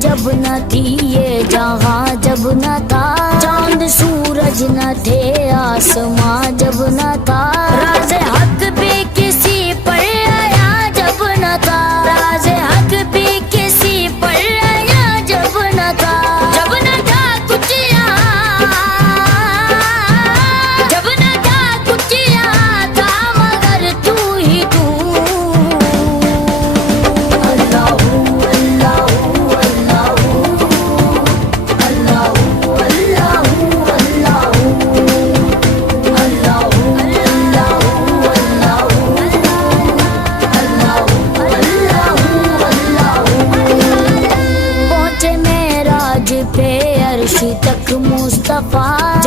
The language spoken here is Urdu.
جب نہ تھی یہ جہاں، جب نہ تھا چاند سورج نہ تھے آسماں، جب نہ تھا راز حق بھی کسی پر آیا، جب نہ تھا راز حق بھی کسی پر آیا، جب نہ تھا، جب نہ تھا کچھ یہاں، جب نہ تھا کچھ یہاں تھا مگر تو ہی تو۔ اللہ اللہ اللہ اللہ اللہ پہنچے معراج پہ عرش تک مصطفیٰ،